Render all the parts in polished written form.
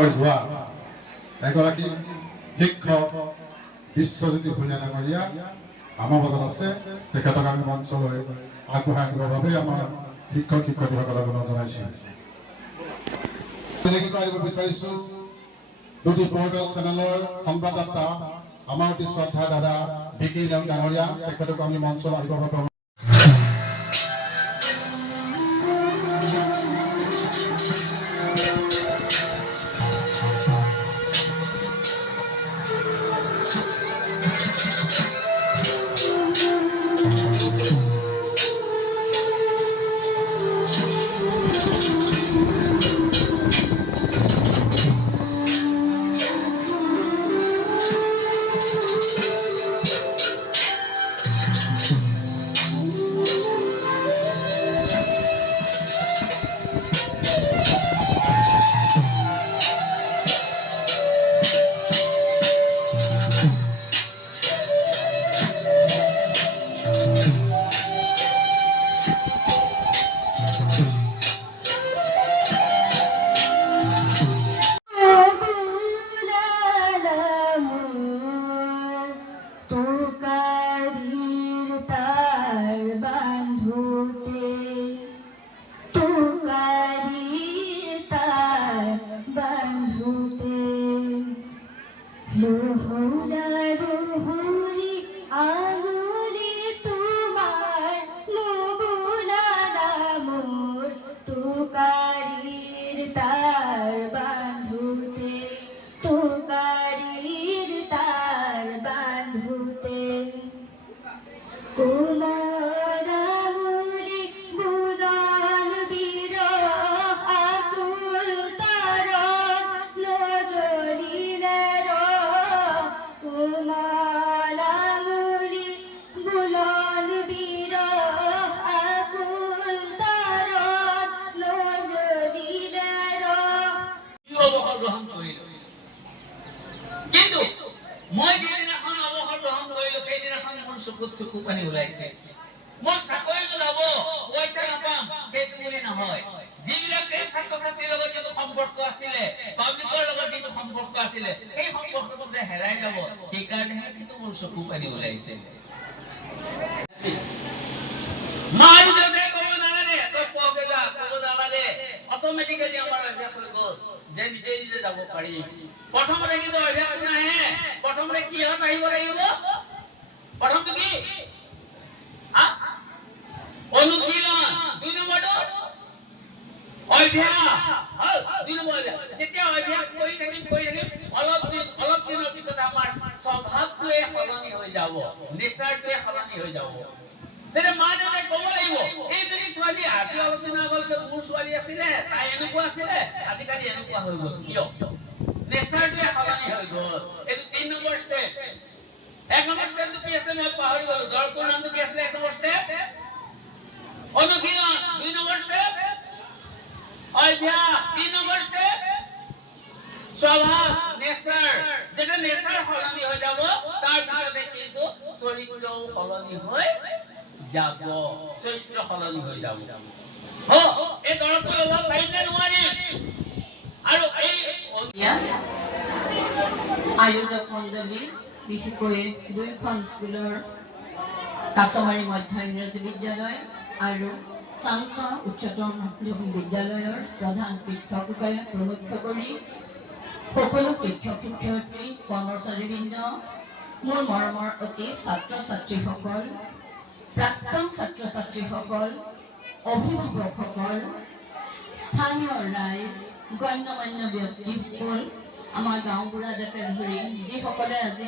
হৈ যোৱা এগৰাকী শিক্ষক বিশ্বজ্যোতি ভূঞা ডাঙৰীয়া আমাৰ মাজত আছে। তেখেতক আমি মঞ্চলৈ আগবঢ়াই আনিবৰ বাবে আমাৰ শিক্ষক শিক্ষয়িত্ৰীসকলক অনুৰোধ জনাইছোঁ। কৰিব বিচাৰিছোঁ দুটি পৰ্টেল চেনেলৰ সংবাদদাতা আমাৰ অতি শ্ৰদ্ধা দাদা বিকি ডাঙৰীয়া, তেখেতক আমি মঞ্চলৈ আহিবৰ বাবে চকু পানী ওলাইছে। মোৰ চাকৰিটো যাব, পইচা নাপাম সেইটো বুলি নহয়। যিবিলাকে ছাত্ৰ ছাত্ৰীৰ লগত যিটো সম্পৰ্ক আছিলে, পাব্লিকৰ লগত যিটো সম্পৰ্ক আছিলে, সেই সম্পৰ্কটো যে হেৰাই যাব, সেইকাৰণেহে কিন্তু মোৰ চকু পানী ওলাইছে। মাৰি দেউতাই ক'ব নালাগে, তই পঢ়ে যা, ক'ব নালাগে, অট'মেটিকেলি আমাৰ অভ্যাস হৈ গ'ল যে নিজে নিজে যাব পাৰি। প্ৰথমতে কিন্তু অভ্যাস নাহে। প্ৰথমতে কিহত আহিব লাগিব? প্ৰথমটো কি? অনুশীলন। ২ নম্বৰটো অভ্যাস। যেতিয়া অভ্যাস কৰি থাকিম অলপ দিনৰ পিছত আমাৰ স্বভাৱটোৱে সলনি হৈ যাব, নেচাৰটোৱে সলনি হৈ যাব। তেতিয়া মা দেউতাই ক'ব লাগিব, এইজনী ছোৱালী আজি অলপ দিনৰ আগলৈকে মোৰ ছোৱালী আছিলে, তাই এনেকুৱা আছিলে, আজিকালি এনেকুৱা হৈ গ'ল। কিয়? নেচাৰটোৱে সলনি হৈ গ'ল। এইটো ৩ নম্বৰ ষ্টেপ। ১ নম্বৰ ষ্টেপটো কি আছে মই পাহৰি গ'লো। দৰটোৰ নামটো কি আছিলে? ১ নম্বৰ ষ্টেপ অনুশীলন। ২ নম্বৰ ষ্টেপ অভ্যাস। ৩ নম্বৰ ষ্টেপ স্বভাৱ, নেচাৰ। যেতিয়া নেচাৰ সলনি হৈ যাব, তাৰ পিছতে কিন্তু চৰিত্ৰও সলনি হৈ যাব। চৰিত্ৰ সলনি হৈ যাব। এই দৰটো ল'ব পাৰিম নে নোৱাৰিম? আৰু এই আয়োজক মণ্ডলী, বিশেষকৈ ২খন স্কুলৰ কাছমাৰী মধ্য ইংৰাজী বিদ্যালয় আৰু চাংচা উচ্চতৰ মাধ্যমিক বিদ্যালয়ৰ প্ৰধান শিক্ষকসকলে প্ৰমুখ্য কৰি সকলো শিক্ষক শিক্ষয়িত্ৰী, কৰ্মচাৰীবৃন্দ, মোৰ মৰমৰ অতি ছাত্ৰ ছাত্ৰীসকল, প্ৰাক্তন ছাত্ৰ ছাত্ৰীসকল, অভিভাৱকসকল, স্থানীয় ৰাইজ, গণ্যমান্য ব্যক্তিসকল, আমাৰ গাঁওবুঢ়াকে ধৰি যিসকলে আজি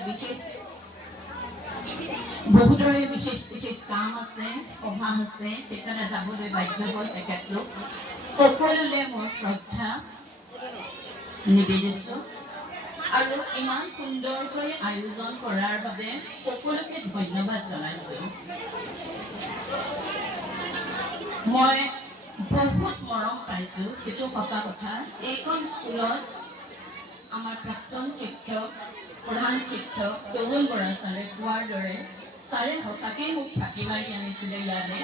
বহুদৰে বিশেষ কাম আছে, সভা আছে, সেইকাৰণে যাবলৈ বাধ্য হ'ল তেখেতলোক। সকলোলৈ মোৰ শ্ৰদ্ধা নিবেদিছোঁ আৰু ইমান সুন্দৰকৈ আয়োজন কৰাৰ বাবে সকলোকে ধন্যবাদ জনাইছোঁ। মই বহুত মৰম পাইছোঁ, সেইটো সঁচা কথা। এইখন স্কুলত আমাৰ প্ৰাক্তন শিক্ষক, প্ৰধান শিক্ষক তৰুণ বৰা ছাৰে কোৱাৰ দৰে ছাৰে সঁচাকেই মোক ফাঁকি মাৰি আনিছিলে ইয়ালৈ,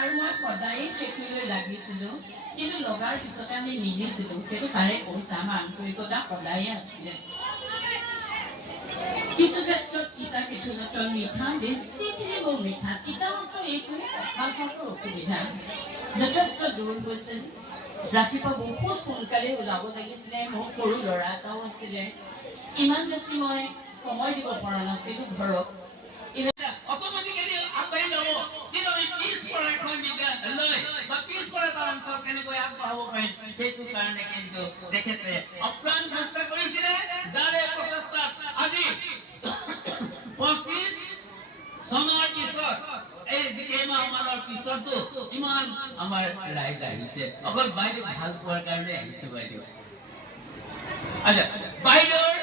আৰু মই সদায়েই ট্ৰেকিংলৈ লাগিছিলোঁ। কিন্তু লগাৰ পিছতে আমি মিলিছিলোঁ সেইটো ছাৰে কৈছে আমাৰ আন্তৰিকতা সদায়ে আছিলে কিছু ক্ষেত্ৰত তিতা কিছু ক্ষেত্ৰত মিঠা বেছিখিনি মোৰ মিঠা তিতা মাত্ৰ এইটোৱে কঁঠালখনৰ অসুবিধা যথেষ্ট দূৰ গৈছিল ৰাতিপুৱা বহুত সোনকালে ওলাব লাগিছিলে মোৰ সৰু ল'ৰা এটাও আছিলে ইমান বেছি মই সময় দিব পৰা নাছিলোঁ ঘৰত অটোমেটিক্যালি আগবাঢ়ি যাব কিন্তু আমি পিছপৰা এখন বিদ্যালয় বা পিছপৰা এটা অঞ্চল কেনেকৈ আগবঢ়াব পাৰিম সেইটো কাৰণে কিন্তু তেখেতে অপ্ৰাণ চেষ্টা কৰিছিলে যাৰে প্ৰচেষ্টাত আজি 25 চনৰ পিছত এই কেইমাহমানৰ পিছতো ইমান আমাৰ ৰাইজ আহিছে অকল বাইদেউ ভাল পোৱাৰ কাৰণে আহিছে বাইদেউ আচ্ছা বাইদেউৰ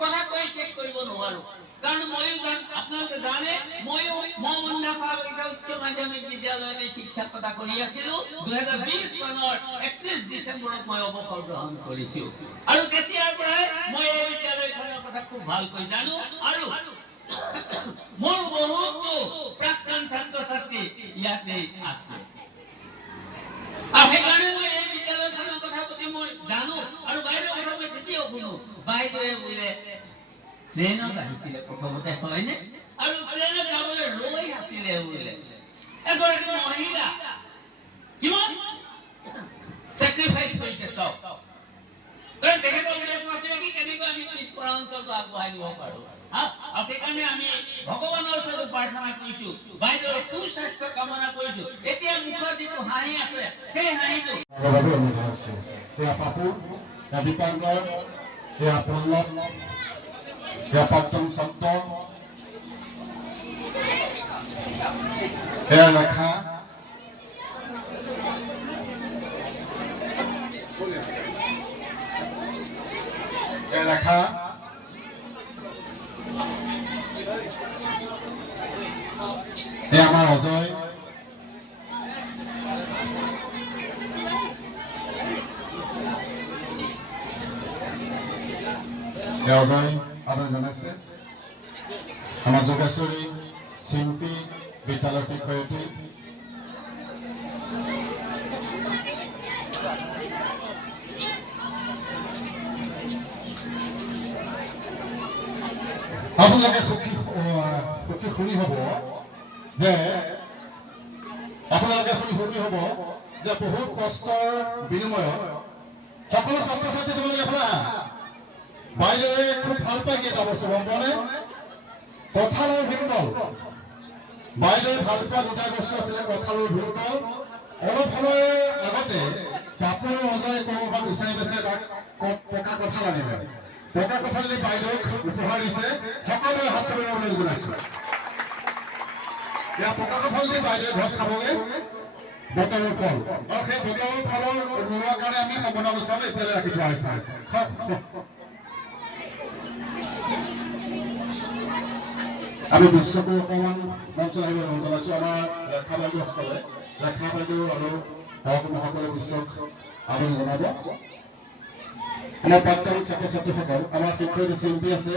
কথা কৈ শেষ কৰিব নোৱাৰো কাৰণ ময়ো আপোনালোকে জানে ময়ো মমন্দা চাহ বাগিচা উচ্চ মাধ্যমিক বিদ্যালয়ত শিক্ষকতা কৰি আছিলো 2020 চনৰ 31 ডিচেম্বৰত মই অৱসৰ গ্ৰহণ কৰিছো আৰু তেতিয়াৰ পৰাই মই এই বিদ্যালয়খনৰ কথা খুব ভালকৈ জানো আৰু মোৰ বহুতো প্ৰাক্তন ছাত্ৰ ছাত্ৰী ইয়াতে আছে আৰু সেইকাৰণে মই এই বিদ্যালয়খনৰ কথা প্ৰতি মই জানো আৰু বাইদেউৰ কথা মই তেতিয়াও শুনো বাইদেৱে বোলে ট্ৰেইনত আহিছিলে প্ৰথমতে হয়নে আৰু ট্ৰেইনত যাবলৈ ৰৈ আছিলে বোলে এগৰাকী মহিলা কিমান চেক্ৰিফাইচ কৰিছে চব কাৰণ তেখেতৰ উদ্দেশ্য আছিলে কি কেনেকৈ আমি পিছপৰা অঞ্চলটো আগবঢ়াই নিব পাৰোঁ আৰু সেইকাৰণে আমি ভগৱানৰ ওচৰত প্ৰাৰ্থনা কৰিছো বাইদেউৰ সুস্বাস্থ্য কামনা কৰিছো এতিয়া মুখত যিটো হাঁহি আছে সেই হাঁহিটো দীপাংকৰ পল্লৱ প্ৰাক্তন ছাত্ৰ লেখা লেখা আমাৰ অজয় অজয় আদৰ জনাইছে আমাৰ যোগেশ্বৰী শিল্পী বিদ্যালয়ৰ শিক্ষয়িত্ৰী আপোনালোকে সুখী শুনি হ'ব যে আপোনালোকে শুনি সুখী হ'ব যে বহুত কষ্টৰ বিনিময়ত সকলো ছাত্ৰ ছাত্ৰী তোমালোকে আপোনাৰ বাইদেৱে খুব ভাল পায় কেইটা বস্তু গম পোৱা নে কঁঠাল আৰু ভীমকল বাইদেৱে ভাল পোৱা দুটা বস্তু আছিলে কঁঠাল আৰু ভীমকল অলপ সময়ৰ আগতে কাপোৰ অজয় ক'ৰবাত বিচাৰি তাক পকা কঁঠাল আনিলে পকা কঁঠাল দি বাইদেউক উপহাৰ দিছে সকলোৱে হাত চাপিবলৈ জনাইছো ইয়াৰ পকা কঁঠাল দি বাইদেৱে ঘৰত খাবগে বতৰৰ ফল আৰু সেই বতৰৰ ফলৰ নোলোৱাৰ কাৰণে আমি সম্পূৰ্ণ অনুষ্ঠান এতিয়ালৈ ৰাখি থোৱা হৈছে আমি বিশ্বকো অকণমান মঞ্চ আহিব মন জনাইছো আমাৰ লেখা বাইদেউসকলে লেখা বাইদেউ আৰু সহকৰ্মীসকলে বিশ্বক আদৰণি জনাব আমাৰ প্ৰাক্তন ছাত্ৰ ছাত্ৰীসকল আমাৰ শিক্ষয়িত্ৰী শিল্পী আছে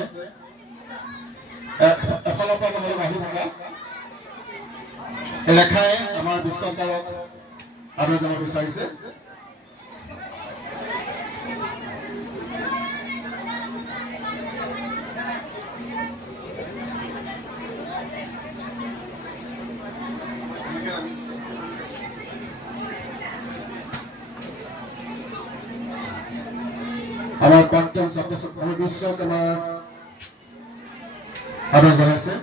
এফালৰ পৰা আমালৈ আহি থকা লেখাই আমাৰ বিশ্বাসক আদৰণি জনাব বিচাৰিছে আমাৰ প্ৰাক্তন ছাত্ৰ ছাত্ৰী বিশ্বক আমাৰ আদৰ জনাইছে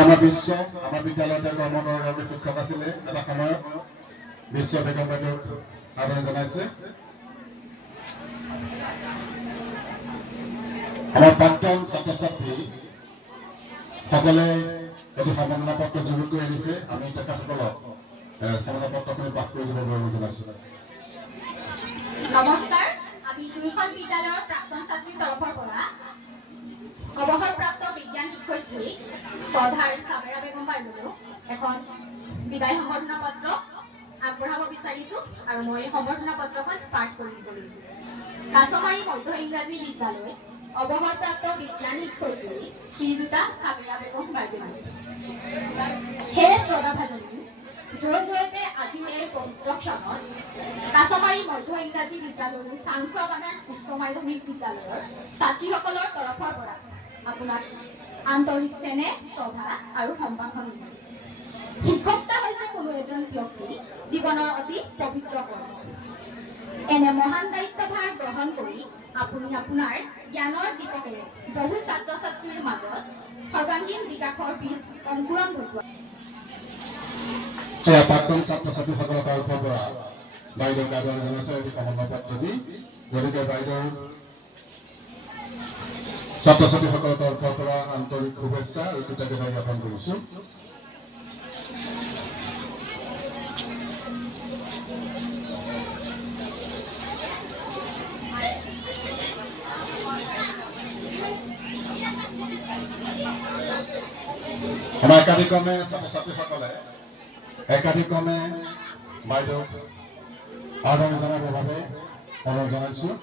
আমাৰ বিশ্ব আমাৰ বিদ্যালয়তে কৰ্মৰত শিক্ষক আছিলে এটা সময়ত বিশ্ব বেগম বাইদেউক আদৰ জনাইছে আমাৰ প্ৰাক্তন ছাত্ৰ ছাত্ৰী সকলে এটি সম্মাননা পত্ৰ যুগুত কৰি আনিছে আমি তেখেতসকলক সম্মাননা পত্ৰখিনি পাঠ কৰি দিব বুলি জনাইছো নমস্কাৰ আমি দুইখন বিদ্যালয়ৰ প্ৰাক্তন ছাত্ৰীৰ তৰফৰ পৰা অৱসৰপ্ৰাপ্ত বিজ্ঞান শিক্ষয়িত্ৰী শ্ৰদ্ধাৰ চাবেৰা বেগম বাইদেউক এখন বিদায় সম্বৰ্ধনা পত্ৰ আগবঢ়াব বিচাৰিছো আৰু মই সম্বৰ্ধনা পত্ৰখন পাঠ কৰি দিব লৈছো কাছমাৰী মধ্য ইংৰাজী বিদ্যালয় অৱসৰপ্ৰাপ্ত বিজ্ঞান শিক্ষয়িত্ৰী শ্ৰীযুতা চাবেৰা বেগম বাইদেউ হে শ্ৰদ্ধাভাজনী জয়তে আজিৰ এই পবিত্ৰ ক্ষণত কাছমাৰী মধ্য ইংৰাজী বিদ্যালয়ৰ চাংচুৱা বাগান উচ্চ মাধ্যমিক বিদ্যালয়ৰ ছাত্ৰীসকলৰ তৰফৰ পৰা আপোনাক আন্তৰিক চেনেহ, শ্ৰদ্ধা আৰু সম্ভাষণ জনাইছোঁ। শিক্ষকতা হৈছে কোনো এজন ব্যক্তি জীৱনৰ অতি পবিত্ৰ কৰ্ম। এনে মহান দায়িত্বভাৰ গ্ৰহণ কৰি আপুনি আপোনাৰ জ্ঞানৰ দীপকেৰে বহু ছাত্ৰ ছাত্ৰীৰ মাজত সৰ্বাংগীন বিকাশৰ বীজ অংকুৰণ ঘটোৱা। প্ৰাক্তন ছাত্ৰ ছাত্ৰীসকলৰ তৰফৰ পৰা বাইদেউক আদৰণি জনাইছে এটি সমন্বয় পত্ৰ দি। গতিকে বাইদেউ ছাত্ৰ ছাত্ৰীসকলৰ তৰফৰ পৰা আন্তৰিক শুভেচ্ছা আৰু কৃতজ্ঞতা জ্ঞাপন কৰিছোঁ। আমাৰ একাধিক্ৰমে ছাত্ৰ ছাত্ৰীসকলে একাধিক্ৰমে বাইদেউক আদৰণি জনাবৰ বাবে অনুৰোধ জনাইছোঁ।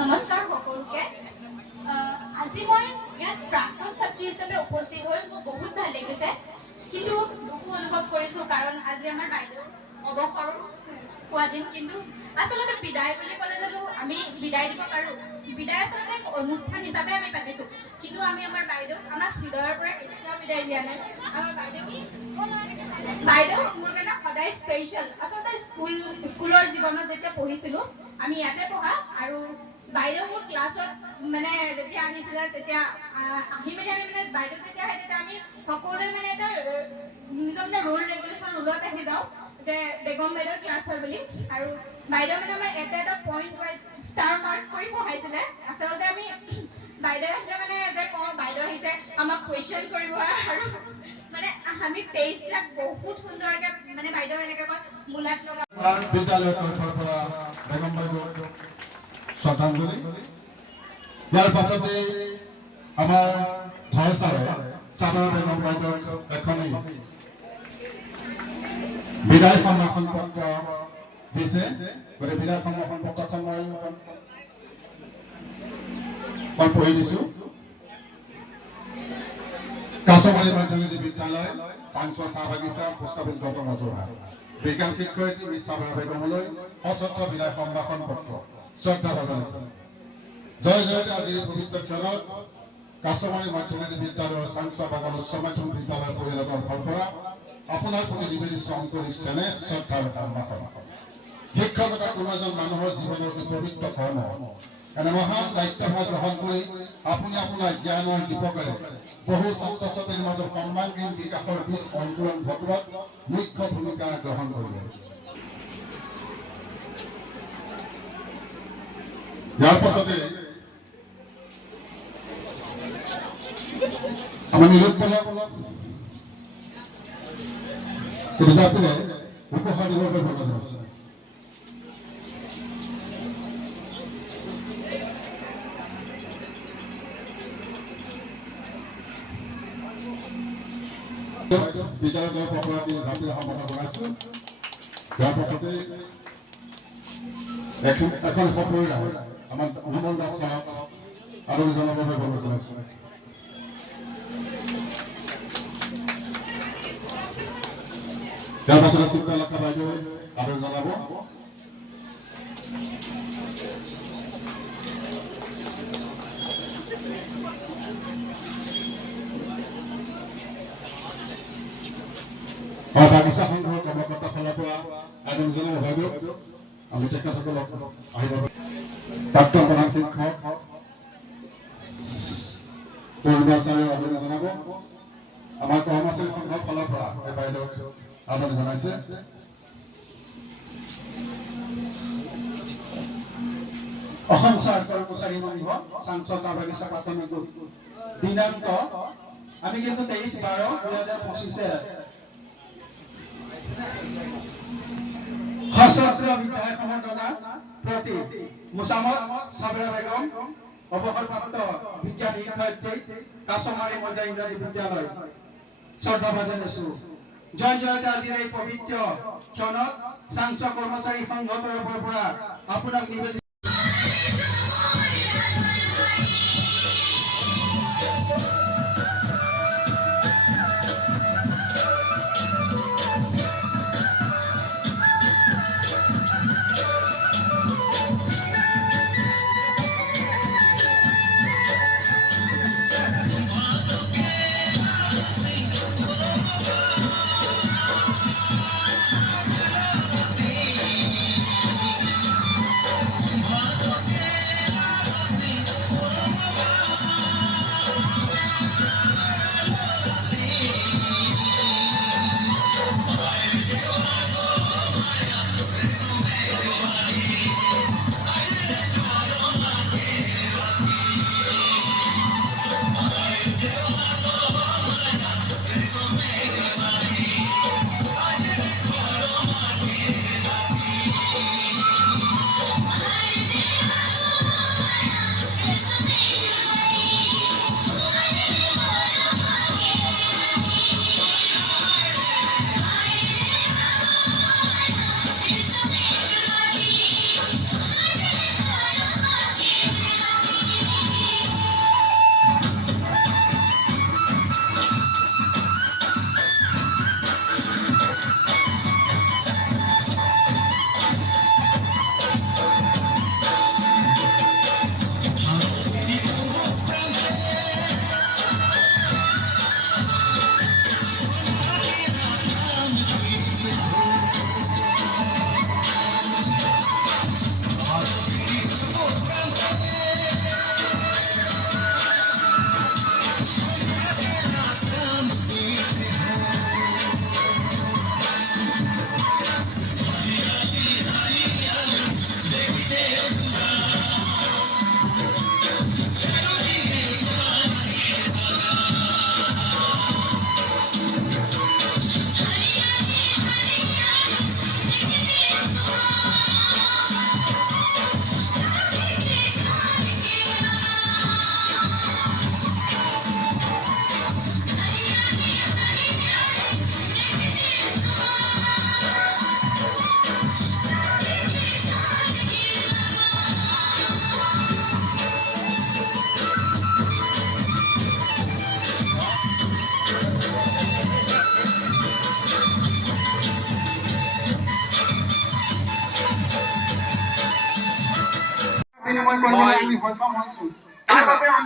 নমস্কাৰ সকলোকে। আজি মই ইয়াত প্ৰাক্তন ছাত্ৰী হিচাপে উপস্থিত হৈ মোৰ বহুত ভাল লাগিছে, কিন্তু দুখো অনুভৱ কৰিছোঁ কাৰণ আজি আমাৰ বাইদেউৰ অৱসৰ হোৱা দিন। কিন্তু আচলতে বিদায় বুলি ক'লে জানো আমি বিদায় দিব পাৰোঁ? বিদায় আচলতে এক অনুষ্ঠান হিচাপে আমি পাতিছোঁ, কিন্তু আমি আমাৰ বাইদেউক আমাৰ হৃদয়ৰ পৰা কেতিয়াও বিদায় দিয়া নাই। আমাৰ বাইদেউ মোৰ কাৰণে সদায় স্পেচিয়েল। আচলতে স্কুলৰ জীৱনত যেতিয়া পঢ়িছিলোঁ আমি ইয়াতে পঢ়া, আৰু বাইদেউ মোৰ ক্লাছত মানে যেতিয়া আহিছিলে তেতিয়া আহি মেলি আমি মানে বাইদেউ যেতিয়া আহে তেতিয়া আমি সকলোৱে মানে এটা নিজৰ মানে ৰুল ৰেগুলেশ্যন ৰুলত আহি যাওঁ যে বেগম বাইদেউৰ ক্লাছ হয় বুলি। আৰু বাইদেউ মানে আমাৰ এটা পইণ্ট ৱাইজ ষ্টাৰ মাৰ্ক কৰি পঢ়াইছিলে। আচলতে আমি বাইদেউ আহিলে মানে যে কওঁ বাইদেউ আহিছে আমাক কুৱেশ্যন কৰিব, আৰু মানে আমি পেজবিলাক বহুত সুন্দৰকৈ মানে বাইদেউ এনেকৈ কয় মূলাত লগা। বিদ্যালয়ৰ তৰফৰ পৰা বেগম বাইদেউক শ্ৰদ্ধাঞ্জলি। ইয়াৰ পাছতে আমাৰ ধৰ ছাৰে চাদৰ বেগম বাইদেউক এখনি বিদায় সম্ভাষণ পত্ৰ দিছে। গতিকে বিদায় সম্ভাষণ পত্ৰখন মই পঢ়ি দিছোঁ। কাছমাৰী মাধ্যমিক বিদ্যালয়, চাংচুৱা চাহ বাগিচা, পোষ্ট অফিচ ঘটনা যোৰহাট। বিজ্ঞান শিক্ষয়িত্ৰী মিছ চাবৰা বেগমলৈ সশ্ৰদ্ধ বিদায় সম্ভাষণ পত্ৰ, শ্ৰদ্ধা ভাজন। জয়তে আজিৰ পবিত্ৰ ক্ষণত কাছমাৰী মাধ্যমিক বিদ্যালয়ৰ চাংচুৱা বাগান উচ্চ মাধ্যমিক বিদ্যালয়ৰ পৰিয়ালৰ তৰফৰ পৰা আপোনাৰ প্ৰতি নিবেদিছোঁ আন্তৰিক চেনেহ, শ্ৰদ্ধা আৰু সম্ভাষণ। শিক্ষকতা কোনো এজন মানুহৰ জীৱনৰ অতি পবিত্ৰ কৰ্ম। এনে মহান দায়িত্বভাৰ গ্ৰহণ কৰি আপুনি আপোনাৰ জ্ঞানৰ দীপকেৰে বহু ছাত্ৰ ছাত্ৰীৰ মাজত সৰ্বাংগীন বিকাশৰ বীজ অংকুৰণ ঘটোৱাত মুখ্য ভূমিকা গ্ৰহণ কৰিব। ইয়াৰ পাছতে আমাৰ নিৰুৎপলক উপহাৰ দিবৰ বাবে অনুৰোধ জনাইছোঁ। বিদ্যালয়ৰ প্ৰপৰাধী জাতিৰ সম্বোধন জনাইছোঁ। ইয়াৰ পাছতে এখন সফলতা আমাৰ অনুমল দাস ছাৰক আদৰণি জনাবৰ বাবে অনুৰোধ জনাইছোঁ। ইয়াৰ পাছতে চিত্ৰলেখা বাইদেউ আদৰণি জনাব। বাগিচা সংঘৰ কৰ্মকৰ্তা ফালৰ পৰা আদৰণি জনাব বাইদেউ। আমি তেখেতসকলক আহিব। প্ৰাক্তন প্ৰধান শিক্ষক ছাৰে আদৰণি জনাব। আমাৰ কৰ্মচাৰী সংঘৰ ফালৰ পৰা বাইদেউক আদৰণি জনাইছে। অসম চাহ কৰ্মচাৰী সংঘ চাংচুৱা চাহ বাগিচা প্ৰাথমিক দিনাংক আমি কিন্তু 23/12/2025 সশস্ত্ৰ বিদ্যালয় সম্বৰ্ধনা প্ৰতি মোছামত সাবৰা বেগম অৱসৰপ্ৰাপ্ত বিজ্ঞান শিক্ষয়িত্ৰী কাছমাৰী মজা ইংৰাজী বিদ্যালয় শ্ৰদ্ধা জনাইছো। জয় জয়তে আজিৰ এই পবিত্ৰ ক্ষণত চাংচ কৰ্মচাৰী সংঘ তৰফৰ পৰা আপোনাক নিবেদিত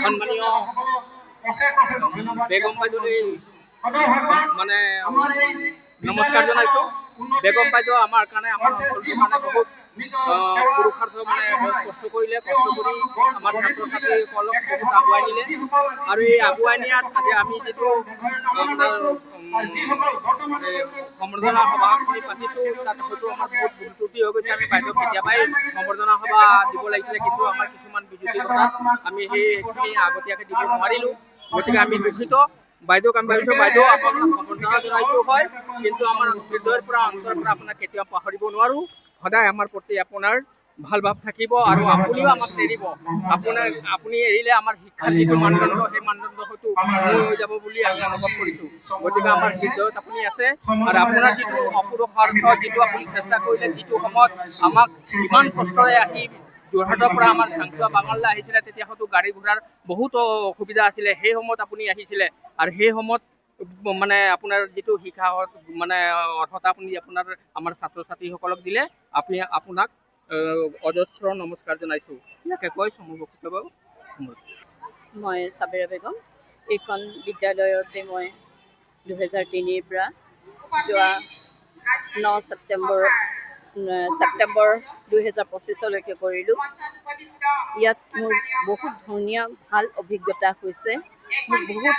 সন্মানীয় বেগম বাইদেউলৈ মানে নমস্কাৰ জনাইছোঁ। বেগম বাইদেউ আমাৰ কাৰণে আমাৰ অঞ্চলটোৰ কাৰণে বহুত পুৰুষাৰ্থ মানে বহুত কষ্ট কৰিলে, কষ্ট কৰি আমাৰ ছাত্ৰ ছাত্ৰীসকলক বহুত আগুৱাই নিলে আৰু এই আগুৱাই নিয়াত আজি আমি যিটো সম্বৰ্ধনা সভাখিনি পাতিছোঁ তাত হয়তো আমাৰ বহুত ভুল ত্ৰুটি হৈ গৈছে। আমি বাইদেউক কেতিয়াবাই সম্বৰ্ধনা সভা দিব লাগিছিলে, কিন্তু আমাৰ কিছুমান বিজুতি ঘটাত আমি সেইখিনি আগতীয়াকৈ দিব নোৱাৰিলোঁ। গতিকে আমি দুখিত। বাইদেউক আমি ভাবিছোঁ বাইদেউ আপোনাক সম্বৰ্ধনা জনাইছোঁ হয়, কিন্তু আমাৰ হৃদয়ৰ পৰা অন্তৰৰ পৰা আপোনাক কেতিয়াও পাহৰিব নোৱাৰোঁ। সদায় আমাৰ প্ৰতি আপোনাৰ ভাল ভাৱ থাকিব আৰু আপুনিও আমাক এৰিব। আপুনি এৰিলে আমাৰ শিক্ষাৰ যিটো মানদণ্ড সেই মানদণ্ড হয়তো হৈ যাব বুলি আমি অনুভৱ কৰিছোঁ। গতিকে আমাৰ হৃদয়ত আপুনি আছে আৰু আপোনাৰ যিটো অপুৰুষাৰ্থ যিটো আপুনি চেষ্টা কৰিলে, যিটো সময়ত আমাক ইমান কষ্টৰে আহি যোৰহাটৰ পৰা আমাৰ চাংচুৱা বাঙাললৈ আহিছিলে, তেতিয়া হয়তো গাড়ী ঘোঁৰাৰ বহুতো অসুবিধা আছিলে। সেই সময়ত আপুনি আহিছিলে আৰু সেই সময়ত মানে আপোনাৰ যিটো শিক্ষা মানে অৰ্হতা আপুনি আমাৰ ছাত্ৰ ছাত্ৰীসকলক দিলে। আপোনাক অজস্ৰ নমস্কাৰ জনাইছোঁ। ইয়াকে কৈ চমু বক্তব্য মই চাবেৰা বেগম। এইখন বিদ্যালয়তে মই 2003 পৰা যোৱা 9 ছেপ্টেম্বৰ 2025লৈকে কৰিলোঁ। ইয়াত মোৰ বহুত ধুনীয়া ভাল অভিজ্ঞতা হৈছে। মোক বহুত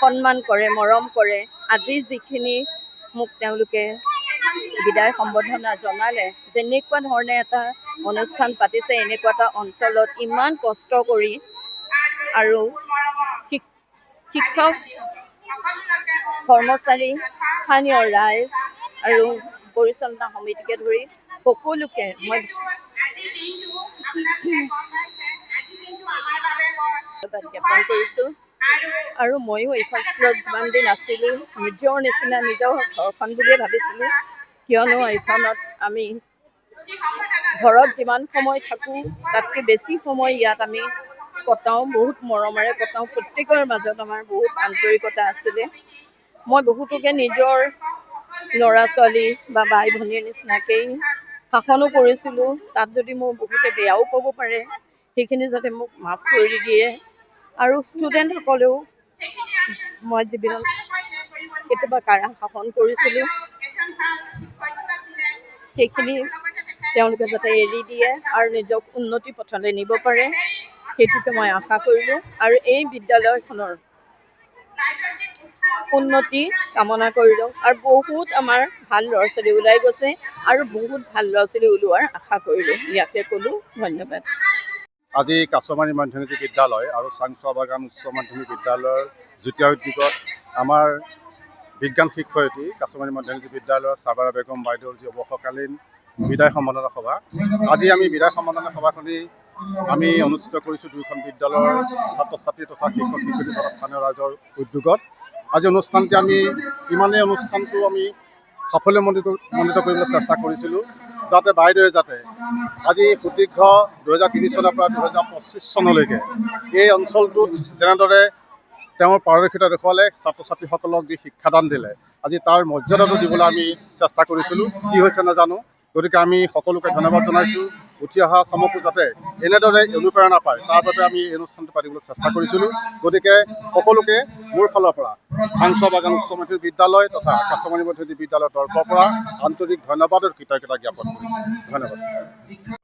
সন্মান কৰে, মৰম কৰে। আজি যিখিনি মোক তেওঁলোকে বিদায় সম্বৰ্ধনা জনালে, যেনেকুৱা ধৰণে এটা অনুষ্ঠান পাতিছে, এনেকুৱা এটা অঞ্চলত ইমান কষ্ট কৰি আৰু শিক্ষক, কৰ্মচাৰী, স্থানীয় ৰাইজ আৰু পৰিচালনা সমিতিকে ধৰি সকলোকে মই ধন্যবাদ জ্ঞাপন কৰিছোঁ। আৰু ময়ো এইখন স্কুলত যিমান দিন আছিলোঁ নিজৰ নিচিনা নিজৰ ঘৰখন বুলিয়ে ভাবিছিলোঁ, কিয়নো এইখনত আমি ঘৰত যিমান সময় থাকোঁ তাতকৈ বেছি সময় ইয়াত আমি কটাওঁ, বহুত মৰমেৰে কটাওঁ। প্ৰত্যেকৰ মাজত আমাৰ বহুত আন্তৰিকতা আছিলে। মই বহুতোকে নিজৰ ল'ৰা ছোৱালী বা বাই ভনীৰ নিচিনাকেই শাসনো কৰিছিলোঁ। তাত যদি মোৰ বহুতে বেয়াও ক'ব পাৰে, সেইখিনি যাতে মোক মাফ কৰি দিয়ে। আৰু ষ্টুডেণ্টসকলেও মই যিবিলাক কেতিয়াবা কাঢ়া শাসন কৰিছিলোঁ সেইখিনি তেওঁলোকে যাতে এৰি দিয়ে আৰু নিজক উন্নতি পথলৈ নিব পাৰে, সেইটোকে মই আশা কৰিলোঁ। আৰু এই বিদ্যালয়খনৰ উন্নতি কামনা কৰিলোঁ। আৰু বহুত আমাৰ ভাল ল'ৰা ছোৱালী ওলাই গৈছে আৰু বহুত ভাল ল'ৰা ছোৱালী ওলোৱাৰ আশা কৰিলোঁ। ইয়াকে ক'লোঁ, ধন্যবাদ। আজি কাছমাৰী মাধ্যমিক বিদ্যালয় আৰু চাংচোৱা বাগান উচ্চ মাধ্যমিক বিদ্যালয়ৰ যুটীয়া উদ্যোগত আমাৰ বিজ্ঞান শিক্ষয়িত্ৰী কাছমাৰী মাধ্যমিক বিদ্যালয়ৰ চাবাৰা বেগম বাইদেউৰ যি অৱসৰকালীন বিদায় সম্বৰ্ধনা সভা, আজি আমি বিদায় সম্বৰ্ধনা সভাখনি আমি অনুষ্ঠিত কৰিছোঁ দুয়োখন বিদ্যালয়ৰ ছাত্ৰ ছাত্ৰী তথা শিক্ষক শিক্ষয়িত্ৰী তথা স্থানীয় ৰাইজৰ উদ্যোগত। আজি অনুষ্ঠানটি আমি ইমানেই অনুষ্ঠানটো আমি সাফল্যমণ্ডিত কৰিবলৈ চেষ্টা কৰিছিলোঁ, যাতে বাইদেৱে যাতে আজি সুদীৰ্ঘ 2003 চনৰ পৰা 2025 চনলৈকে এই অঞ্চলটোত যেনেদৰে তেওঁৰ পাৰদৰ্শিতা দেখুৱালে, ছাত্ৰ ছাত্ৰীসকলক যি শিক্ষাদান দিলে, আজি তাৰ মৰ্যাদাটো দিবলৈ আমি চেষ্টা কৰিছিলোঁ। কি হৈছে নাজানো, গতিকে আমি সকলোকে ধন্যবাদ জনাইছোঁ। উঠি অহা চামকো যাতে এনেদৰে অনুপ্ৰেৰণা পায় তাৰ বাবে আমি এই অনুষ্ঠানটো পাতিবলৈ চেষ্টা কৰিছিলোঁ। গতিকে সকলোকে মোৰ ফালৰ পৰা চাংচোৱা বাগান উচ্চ মাধ্যমিক বিদ্যালয় তথা কাছমাৰী মাধ্যমিক বিদ্যালয়ৰ তৰফৰ পৰা আন্তৰিক ধন্যবাদ আৰু কৃতজ্ঞতা জ্ঞাপন কৰিছোঁ। ধন্যবাদ।